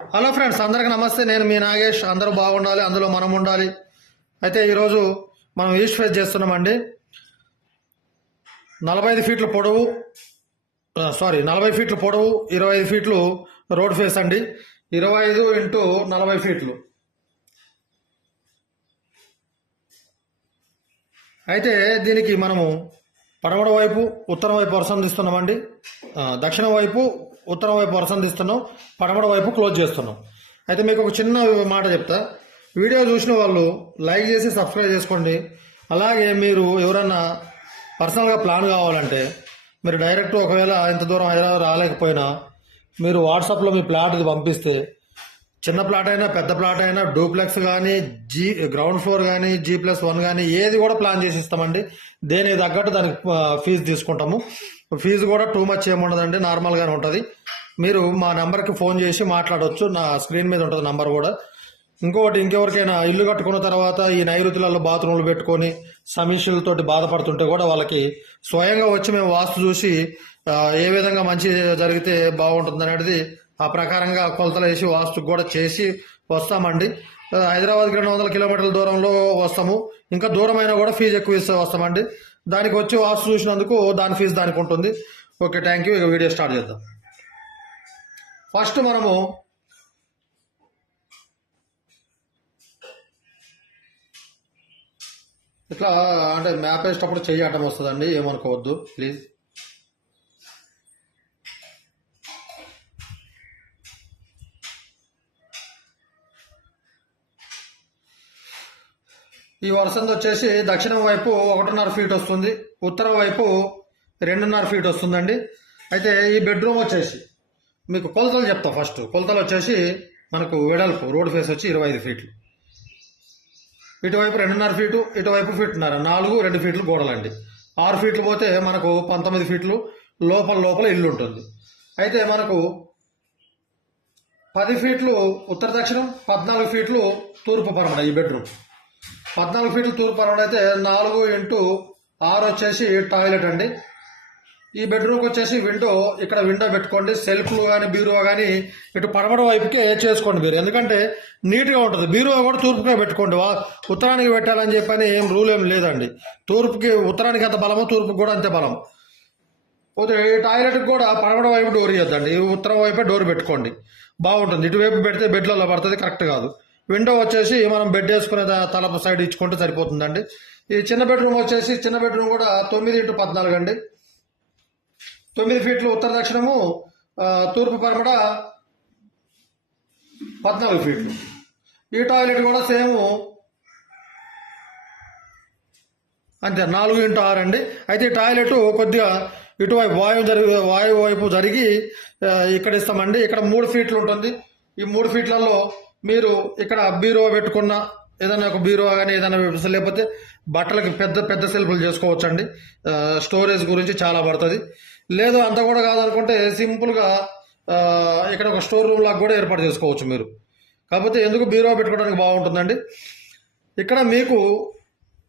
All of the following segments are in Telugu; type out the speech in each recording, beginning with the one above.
హలో ఫ్రెండ్స్ అందరికీ నమస్తే. నేను మీ నాగేష్. అందరూ బాగుండాలి అందులో మనం ఉండాలి. అయితే ఈరోజు మనం ఈస్ట్ ఫేస్ చేస్తున్నామండి. నలభై ఐదు ఫీట్ల పొడవు సారీ నలభై ఫీట్ల పొడవు ఇరవై ఐదు ఫీట్లు రోడ్ ఫేస్ అండి. ఇరవై ఐదు ఇంటూ నలభై ఫీట్లు. అయితే దీనికి మనము పడమర వైపు ఉత్తరం వైపు వరసం తీస్తున్నామండి. దక్షిణ వైపు ఉత్తరం వైపు వరసం తీస్తున్నాం. పడమర వైపు క్లోజ్ చేస్తున్నాం. అయితే మీకు ఒక చిన్న మాట చెప్తా. వీడియో చూసిన వాళ్ళు లైక్ చేసి సబ్స్క్రైబ్ చేసుకోండి. అలాగే మీరు ఎవరన్నా పర్సనల్గా ప్లాన్ కావాలంటే మీరు డైరెక్ట్ ఒకవేళ ఇంత దూరం హైదరాబాద్ రాలేకపోయినా మీరు వాట్సాప్లో మీ ప్లాట్ పంపిస్తే చిన్న ప్లాట్ అయినా పెద్ద ప్లాట్ అయినా డూప్లెక్స్ కానీ జీ గ్రౌండ్ ఫ్లోర్ కానీ జీ ప్లస్ వన్ కానీ ఏది కూడా ప్లాన్ చేసి ఇస్తామండి దేనికి తగ్గట్టు దానికి ఫీజు తీసుకుంటాము. ఫీజు కూడా టూ మచ్ ఏముండదండి నార్మల్గానే ఉంటుంది. మీరు మా నెంబర్కి ఫోన్ చేసి మాట్లాడవచ్చు నా స్క్రీన్ మీద ఉంటుంది నంబర్ కూడా. ఇంకొకటి ఇంకెవరికైనా ఇల్లు కట్టుకున్న తర్వాత ఈ నైరుతులలో బాత్రూమ్లు పెట్టుకొని సమీక్షలతోటి బాధపడుతుంటే కూడా వాళ్ళకి స్వయంగా వచ్చి మేము వాస్తు చూసి ఏ విధంగా మంచి జరిగితే బాగుంటుంది అనేది ఆ ప్రకారంగా కొలతలు వేసి వాస్తు కూడా చేసి వస్తామండి. హైదరాబాద్కి రెండు వందల కిలోమీటర్ల దూరంలో వస్తాము. ఇంకా దూరమైనా కూడా ఫీజు ఎక్కువ ఇస్తే వస్తామండి. దానికి వచ్చి వాస్తు చూసినందుకు దాని ఫీజు దానికి ఉంటుంది. ఓకే థ్యాంక్ యూ ఇక వీడియో స్టార్ట్ చేద్దాం. ఫస్ట్ మనము ఇట్లా అంటే మ్యాప్ వేసేటప్పుడు చెయ్యి అడ్డం వస్తుందండి. ఏమనుకోవద్దు ప్లీజ్ ఈ వరుసంది వచ్చేసి దక్షిణం వైపు ఒకటిన్నర ఫీట్ వస్తుంది. ఉత్తరం వైపు రెండున్నర ఫీట్ వస్తుందండి. అయితే ఈ బెడ్రూమ్ వచ్చేసి మీకు కొలతలు చెప్తా ఫస్ట్ కొలతలు వచ్చేసి మనకు వెడల్పు రోడ్ ఫేస్ వచ్చి ఇరవై ఐదు ఫీట్లు ఇటువైపు రెండున్నర ఫీటు ఇటువైపు ఫీట్న్నర నాలుగు రెండు ఫీట్లు గోడలండి. ఆరు ఫీట్లు పోతే మనకు పంతొమ్మిది ఫీట్లు లోపల లోపల ఇల్లు ఉంటుంది. అయితే మనకు పది ఫీట్లు ఉత్తర దక్షిణం పద్నాలుగు ఫీట్లు తూర్పు పరమడ ఈ బెడ్రూమ్ పద్నాలుగు ఫీట్లు తూర్పు పరమడ అయితే నాలుగు ఇంటూ ఆరు వచ్చేసి టాయిలెట్ అండి. ఈ బెడ్రూమ్కి వచ్చేసి విండో ఇక్కడ విండో పెట్టుకోండి. సెల్ఫ్లు కానీ బీరువా కానీ ఇటు పడమడ వైపుకే చేసుకోండి మీరు. ఎందుకంటే నీట్గా ఉంటుంది. బీరువా కూడా తూర్పుకే పెట్టుకోండి. వా ఉత్తరానికి పెట్టాలని చెప్పని ఏం రూల్ ఏం లేదండి. తూర్పుకి ఉత్తరానికి ఎంత బలమో తూర్పుకి కూడా అంతే బలం. పోతే ఈ టాయిలెట్కి కూడా పడమడ వైపు డోర్ ఇవ్వద్దండి ఉత్తరం వైపే డోర్ పెట్టుకోండి. బాగుంటుంది. ఇటువైపు పెడితే బెడ్లలో పడుతుంది. కరెక్ట్ కాదు. విండో వచ్చేసి మనం బెడ్ వేసుకునే దా- తలపు సైడ్ ఇచ్చుకుంటే సరిపోతుందండి. ఈ చిన్న బెడ్రూమ్ వచ్చేసి చిన్న బెడ్రూమ్ కూడా తొమ్మిది ఇంటూ పద్నాలుగు అండి. తొమ్మిది ఫీట్లు ఉత్తర దక్షిణము ఆ, తూర్పు పరమడ పద్నాలుగు ఫీట్లు. ఈ టాయిలెట్ కూడా సేమ్ అంతే నాలుగు ఇంటూ ఆరు అండి. అయితే ఈ టాయిలెట్ కొద్దిగా ఇటువైపు వాయువు జరిగి వాయువు వైపు జరిగి ఇక్కడ ఇస్తామండి. ఇక్కడ మూడు ఫీట్లు ఉంటుంది. ఈ మూడు ఫీట్లలో మీరు ఇక్కడ బీరో పెట్టుకున్న ఏదైనా ఒక బీరో కానీ ఏదైనా లేకపోతే బట్టలకి పెద్ద పెద్ద సెల్ఫ్లు చేసుకోవచ్చండి. స్టోరేజ్ గురించి చాలా పడుతుంది. లేదు అంత కూడా కాదనుకుంటే సింపుల్గా ఇక్కడ ఒక స్టోర్ రూమ్ లాగా కూడా ఏర్పాటు చేసుకోవచ్చు మీరు. కాకపోతే ఎందుకు బీరో పెట్టుకోవడానికి బాగుంటుందండి? ఇక్కడ మీకు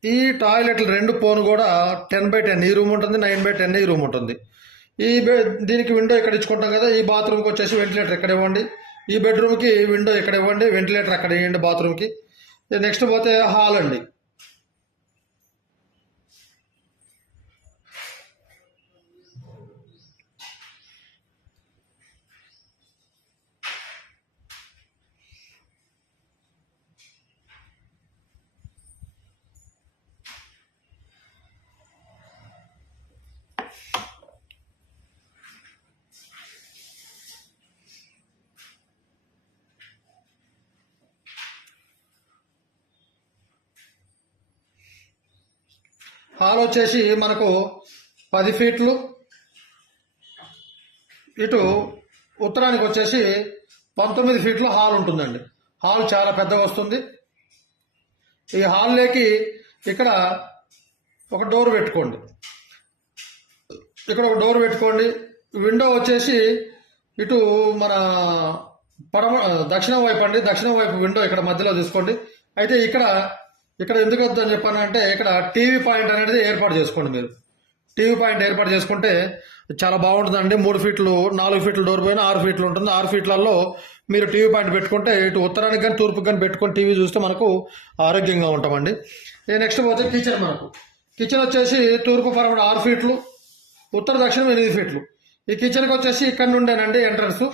ఈ టాయిలెట్లు రెండు పోను కూడా టెన్ బై టెన్. ఈ రూమ్ ఉంటుంది నైన్ బై టెన్ ఈ రూమ్ ఉంటుంది. ఈ దీనికి విండో ఇక్కడ ఇచ్చుకుంటాం కదా ఈ బాత్రూమ్కి వచ్చేసి వెంటిలేటర్ ఇక్కడ ఇవ్వండి? ఈ బెడ్రూమ్కి విండో ఇక్కడ ఇవ్వండి? వెంటిలేటర్ అక్కడ ఇవ్వండి బాత్రూమ్కి నెక్స్ట్ పోతే హాల్ అండి. హాల్ వచ్చేసి మనకు పది ఫీట్లు. ఇటు ఉత్తరానికి వచ్చేసి పంతొమ్మిది ఫీట్లు హాల్ ఉంటుందండి. హాల్ చాలా పెద్దగా వస్తుంది. ఈ హాల్లోకి ఇక్కడ ఒక డోర్ పెట్టుకోండి. ఇక్కడ ఒక డోర్ పెట్టుకోండి. విండో వచ్చేసి ఇటు మన పడమ దక్షిణం వైపు అండి. దక్షిణం వైపు విండో ఇక్కడ మధ్యలో తీసుకోండి. అయితే ఇక్కడ ఇక్కడ ఎందుకు వద్దని చెప్పానంటే ఇక్కడ టీవీ పాయింట్ అనేది ఏర్పాటు చేసుకోండి మీరు. టీవీ పాయింట్ ఏర్పాటు చేసుకుంటే చాలా బాగుంటుందండి. మూడు ఫీట్లు నాలుగు ఫీట్ల డోర్ పైన ఆరు ఫీట్లు ఉంటుంది. ఆరు ఫీట్లలో మీరు టీవీ పాయింట్ పెట్టుకుంటే ఇటు ఉత్తరానికి కానీ తూర్పుకి కానీ పెట్టుకొని టీవీ చూస్తే మనకు ఆరోగ్యంగా ఉంటామండి. నెక్స్ట్ పోతే కిచెన్ మనకు. కిచెన్ వచ్చేసి తూర్పు పరమడు ఆరు ఫీట్లు ఉత్తర దక్షిణం ఎనిమిది ఫీట్లు. ఈ కిచెన్కి వచ్చేసి ఇక్కడ నుండేనండి ఎంట్రన్స్.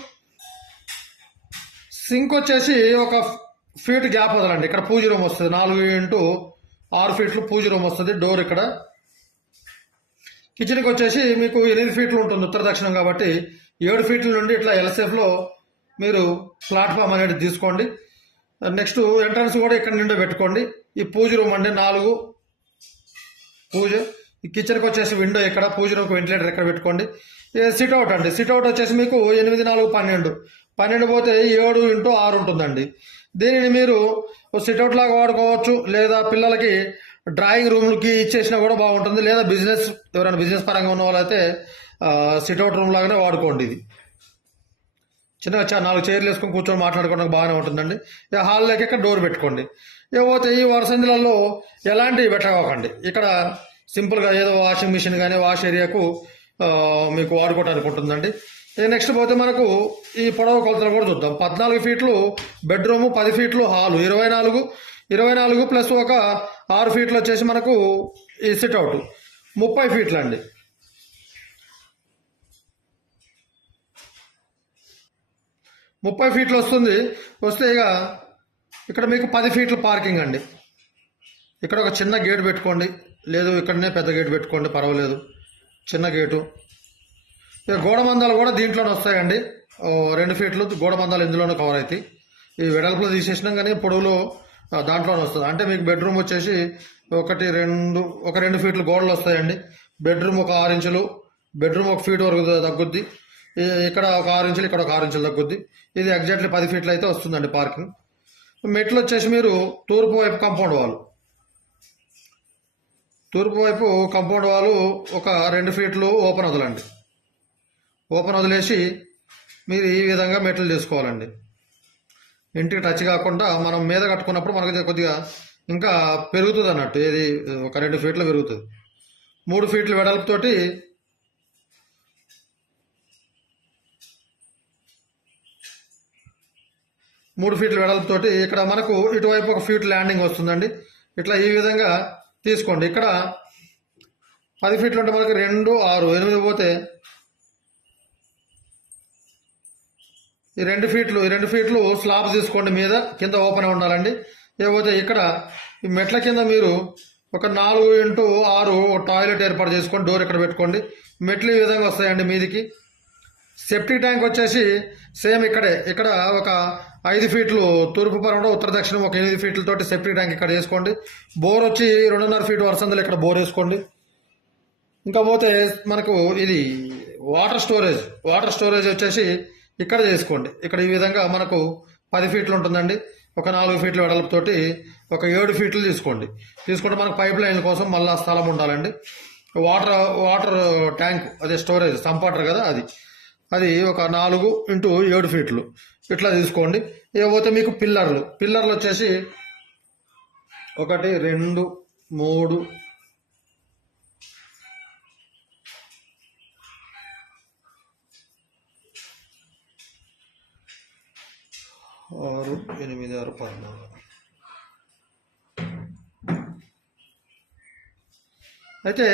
సింక్ వచ్చేసి ఒక ఫీట్ గ్యాప్ వదలండి. ఇక్కడ పూజ రూమ్ వస్తుంది. నాలుగు ఇంటూ ఆరు ఫీట్లు పూజ రూమ్ వస్తుంది. డోర్ ఇక్కడ. కిచెన్కి వచ్చేసి మీకు ఎనిమిది ఫీట్లు ఉంటుంది ఉత్తర దక్షిణం కాబట్టి ఏడు ఫీట్ల నుండి ఇట్లా ఎల్సేఫ్లో మీరు ప్లాట్ఫామ్ అనేది తీసుకోండి. నెక్స్ట్ ఎంట్రన్స్ కూడా ఇక్కడ నుండి పెట్టుకోండి. ఈ పూజ రూమ్ అండి నాలుగు పూజ. ఈ కిచెన్కి వచ్చేసి విండో ఇక్కడ. పూజ రూమ్కి వెంటిలేటర్ ఇక్కడ పెట్టుకోండి. సిట్ అవుట్ అండి. సిట్అవుట్ వచ్చేసి మీకు ఎనిమిది నాలుగు పన్నెండు. పన్నెండు పోతే ఏడు ఇంటూ ఆరు ఉంటుందండి. దీనిని మీరు సిట్అవుట్ లాగా వాడుకోవచ్చు లేదా పిల్లలకి డ్రాయింగ్ రూమ్కి ఇచ్చేసినా కూడా బాగుంటుంది లేదా బిజినెస్ ఎవరైనా బిజినెస్ పరంగా ఉన్న వాళ్ళైతే సిట్అవుట్ రూమ్ లాగానే వాడుకోండి ఇది. చిన్నగా చా- నాలుగు చైర్లు వేసుకొని కూర్చొని మాట్లాడుకోవడానికి బాగానే ఉంటుందండి. ఇక హాల్లోకి ఇక్కడ డోర్ పెట్టుకోండి. ఇకపోతే ఈ వరసందులలో ఎలాంటివి పెట్టకండి ఇక్కడ సింపుల్గా ఏదో వాషింగ్ మిషన్ కానీ వాష్ ఏరియాకు మీకు వాడుకోవడానికి ఉంటుందండి. నెక్స్ట్ పోతే మనకు ఈ పొడవు కొలతలు కూడా చూద్దాం. పద్నాలుగు ఫీట్లు బెడ్రూము పది ఫీట్లు హాలు ఇరవై నాలుగు ఇరవై నాలుగు ప్లస్ ఒక ఆరు ఫీట్లు వచ్చేసి మనకు ఈ సిట్అవుట్ ముప్పై ఫీట్లు అండి. ముప్పై ఫీట్లు వస్తుంది. వస్తే ఇక ఇక్కడ మీకు పది ఫీట్లు పార్కింగ్ అండి. ఇక్కడ ఒక చిన్న గేట్ పెట్టుకోండి. లేదు ఇక్కడనే పెద్ద గేట్ పెట్టుకోండి పర్వాలేదు. చిన్న గేటు ఇక గోడ మందాలు కూడా దీంట్లోనే వస్తాయండి. రెండు ఫీట్లు గోడ మందాలు ఇందులోనే కవర్ అవుతాయి. ఈ వెడల్పులో తీసేసినాం కానీ పొడవులో దాంట్లోనే వస్తుంది. అంటే మీకు బెడ్రూమ్ వచ్చేసి ఒకటి రెండు ఒక రెండు ఫీట్లు గోడలు వస్తాయండి. బెడ్రూమ్ ఒక ఆరు ఇంచులు బెడ్రూమ్ ఒక ఫీట్ వరకు తగ్గుద్ది. ఇక్కడ ఒక ఆరు ఇంచులు ఇక్కడ ఒక ఆరు ఇంచులు తగ్గుద్ది. ఇది ఎగ్జాక్ట్లీ పది ఫీట్లు అయితే వస్తుందండి పార్కింగ్ మెట్లు వచ్చేసి మీరు తూర్పు వైపు కంపౌండ్ వాల్ తూర్పు వైపు కంపౌండ్ వాళ్ళు ఒక రెండు ఫీట్లు ఓపెన్ వదలండి ఓపెన్ వదిలేసి మీరు ఈ విధంగా మెట్లు చేసుకోవాలండి ఇంటికి టచ్ కాకుండా మనం మీద కట్టుకున్నప్పుడు మనకి కొద్దిగా ఇంకా పెరుగుతుంది అన్నట్టు. ఏది ఒక రెండు ఫీట్లు పెరుగుతుంది. మూడు ఫీట్లు వెడల్పుతోటి మూడు ఫీట్ల వెడల్పుతోటి ఇక్కడ మనకు ఇటువైపు ఒక ఫీట్ ల్యాండింగ్ వస్తుందండి. ఇట్లా ఈ విధంగా తీసుకోండి. ఇక్కడ పది ఫీట్లు ఉంటే మనకి రెండు ఆరు ఎనిమిది పోతే ఈ రెండు ఫీట్లు ఈ రెండు ఫీట్లు స్లాబ్ తీసుకోండి మీద కింద ఓపెన్ ఉండాలండి. లేకపోతే ఇక్కడ ఈ మెట్ల కింద మీరు ఒక నాలుగు ఇంటూ ఆరు టాయిలెట్ ఏర్పాటు చేసుకొని డోర్ ఇక్కడ పెట్టుకోండి. మెట్లు ఈ విధంగా వస్తాయండి మీదికి. సెప్టిక్ ట్యాంక్ వచ్చేసి సేమ్ ఇక్కడే. ఇక్కడ ఒక ఐదు ఫీట్లు తూర్పు పరంలో ఉత్తర దక్షిణం ఒక ఎనిమిది ఫీట్లతోటి సెప్టిక్ ట్యాంక్ ఇక్కడ వేసుకోండి. బోర్ వచ్చి రెండున్నర ఫీట్ వరసందులు ఇక్కడ బోర్ వేసుకోండి. ఇంకా పోతే మనకు ఇది వాటర్ స్టోరేజ్ వాటర్ స్టోరేజ్ వచ్చేసి ఇక్కడ చేసుకోండి. ఇక్కడ ఈ విధంగా మనకు పది ఫీట్లు ఉంటుందండి. ఒక నాలుగు ఫీట్ల వెడల్పుతోటి ఒక ఏడు ఫీట్లు తీసుకోండి. తీసుకుంటే మనకు పైప్ లైన్ కోసం మళ్ళీ స్థలం ఉండాలండి. వాటర్ వాటర్ ట్యాంక్ అదే స్టోరేజ్ సంపాటర్ కదా అది. అది ఒక నాలుగు ఇంటూ ఏడు ఫీట్లు. ఇట్లా తీసుకోండి. ఇకపోతే మీకు పిల్లర్లు. పిల్లర్లు వచ్చేసి ఒకటి రెండు మూడు ఆరు ఎనిమిది ఆరు పద్నాలుగు. అయితే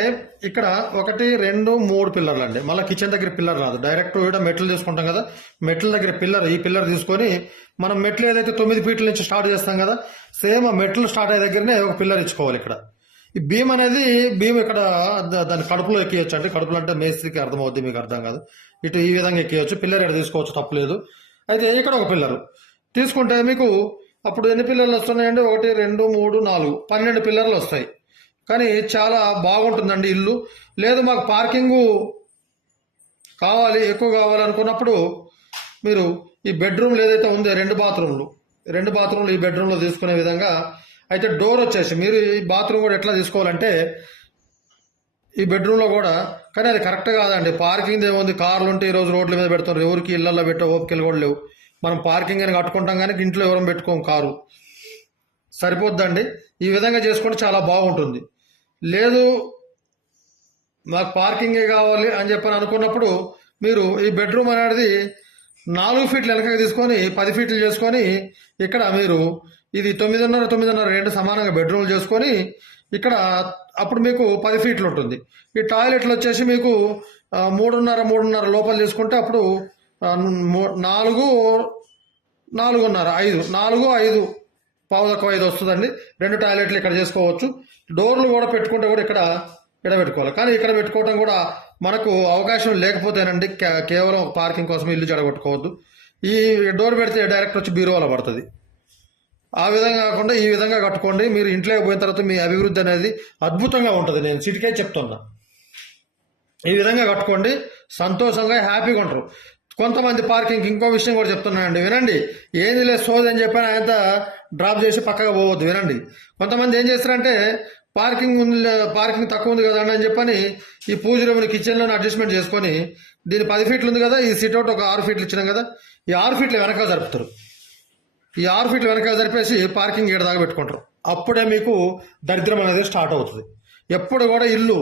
ఇక్కడ ఒకటి రెండు మూడు పిల్లర్లు అండి. మళ్ళీ కిచెన్ దగ్గర పిల్లర్ రాదు. డైరెక్ట్ ఇక్కడ మెట్లు తీసుకుంటాం కదా. మెట్ల దగ్గర పిల్లర్ ఈ పిల్లర్ తీసుకొని మనం మెట్లు ఏదైతే తొమ్మిది ఫీట్ల నుంచి స్టార్ట్ చేస్తాం కదా సేమ్ ఆ మెట్లు స్టార్ట్ అయ్యే దగ్గరనే ఒక పిల్లర్ ఇచ్చుకోవాలి ఇక్కడ. ఈ భీమ్ అనేది భీమ్ ఇక్కడ దాని కడుపులో ఎక్కియచ్చు అంటే కడుపులో అంటే మేస్త్రికి అర్థమవుద్ది మీకు అర్థం కాదు. ఇటు ఈ విధంగా ఎక్కియచ్చు. పిల్లర్ ఇక్కడ తీసుకోవచ్చు తప్పలేదు అయితే ఇక్కడ ఒక పిల్లరు. తీసుకుంటే మీకు. అప్పుడు ఎన్ని పిల్లర్లు వస్తున్నాయండి? ఒకటి రెండు మూడు నాలుగు. పన్నెండు పిల్లర్లు వస్తాయి. కానీ చాలా బాగుంటుందండి ఇల్లు. లేదు మాకు పార్కింగు కావాలి ఎక్కువ కావాలనుకున్నప్పుడు మీరు ఈ బెడ్రూమ్లు ఏదైతే ఉందో రెండు బాత్రూమ్లు రెండు బాత్రూమ్లు ఈ బెడ్రూమ్లో తీసుకునే విధంగా అయితే డోర్ వచ్చేసి మీరు ఈ బాత్రూమ్ కూడా ఎట్లా తీసుకోవాలంటే ఈ బెడ్రూమ్లో కూడా. కానీ అది కరెక్ట్ కాదండి. పార్కింగ్ ఏముంది? కార్లు ఉంటే ఈరోజు రోడ్ల మీద పెడతారు. ఎవరికి ఇళ్ళలో పెట్టే ఓపికలు కూడా లేవు. మనం పార్కింగ్ అని కట్టుకుంటాం కానీ ఇంట్లో ఎవరం పెట్టుకోం కారు. సరిపోద్దండి. ఈ విధంగా చేసుకుంటే చాలా బాగుంటుంది. లేదు మాకు పార్కింగే కావాలి అని చెప్పని అనుకున్నప్పుడు మీరు ఈ బెడ్రూమ్ అనేది నాలుగు ఫీట్లు వెనకకి తీసుకొని పది ఫీట్లు చేసుకొని ఇక్కడ మీరు ఇది తొమ్మిదిన్నర తొమ్మిదిన్నర రెండు సమానంగా బెడ్రూమ్లు చేసుకొని ఇక్కడ అప్పుడు మీకు పది ఫీట్లు ఉంటుంది. ఈ టాయిలెట్లు వచ్చేసి మీకు మూడున్నర మూడున్నర లోపల చేసుకుంటే అప్పుడు నాలుగు నాలుగున్నర ఐదు. నాలుగు ఐదు. పావు తక్కువ ఐదు వస్తుందండి. రెండు టాయిలెట్లు ఇక్కడ చేసుకోవచ్చు. డోర్లు కూడా పెట్టుకుంటే కూడా ఇక్కడ ఇక్కడ పెట్టుకోవాలి కానీ ఇక్కడ పెట్టుకోవడం కూడా మనకు అవకాశం లేకపోతేనండి కే- కేవలం పార్కింగ్ కోసం ఇల్లు జడగొట్టుకోవద్దు ఈ డోర్ పెడితే డైరెక్ట్ వచ్చి బీరువాలో పడుతుంది. ఆ విధంగా కాకుండా ఈ విధంగా కట్టుకోండి. మీరు ఇంట్లోకి పోయిన తర్వాత మీ అభివృద్ధి అనేది అద్భుతంగా ఉంటుంది. నేను సిటీకే చెప్తున్నా. ఈ విధంగా కట్టుకోండి. సంతోషంగా హ్యాపీగా ఉంటారు. కొంతమంది పార్కింగ్ ఇంకో విషయం కూడా చెప్తున్నానండి వినండి. ఏంది లేదు సోది అని చెప్పి ఆయన డ్రాప్ చేసి పక్కగా పోవద్దు. వినండి. కొంతమంది ఏం చేస్తారంటే పార్కింగ్ ఉంది పార్కింగ్ తక్కువ ఉంది కదా అని చెప్పని ఈ పూజ రూమ్ని కిచెన్లోనే అడ్జస్ట్మెంట్ చేసుకొని దీని పది ఫీట్లు ఉంది కదా ఈ సిట్అవుట్ ఒక ఆరు ఫీట్లు ఇచ్చినాం కదా ఈ ఆరు ఫీట్లు వెనక జరుపుతారు. ఈ ఆరు ఫీట్లు వెనక జరిపేసి పార్కింగ్ ఏడు దాకా పెట్టుకుంటారు. అప్పుడే మీకు దరిద్రం అనేది స్టార్ట్ అవుతుంది. ఎప్పుడు కూడా ఇల్లు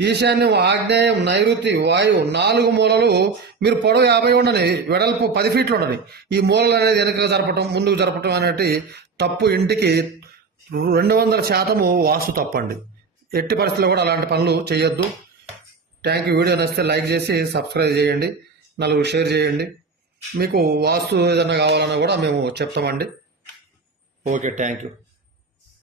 ఈశాన్యం ఆగ్నేయం నైరుతి వాయువు నాలుగు మూలలు. మీరు పొడవు యాభై ఉండని వెడల్పు పది ఫీట్లు ఉండని. ఈ మూలలు అనేది వెనక జరపటం ముందుకు జరపటం అనేది తప్పు ఇంటికి రెండు వందల శాతము వాస్తు తప్పండి. ఎట్టి పరిస్థితుల్లో కూడా అలాంటి పనులు చేయొద్దు. Thank you. వీడియో నచ్చితే లైక్ చేసి సబ్స్క్రైబ్ చేయండి. నలుగురు షేర్ చేయండి. మీకు వాస్తు ఏదైనా కావాలన్నా కూడా మేము చెప్తామండి. Okay thank you.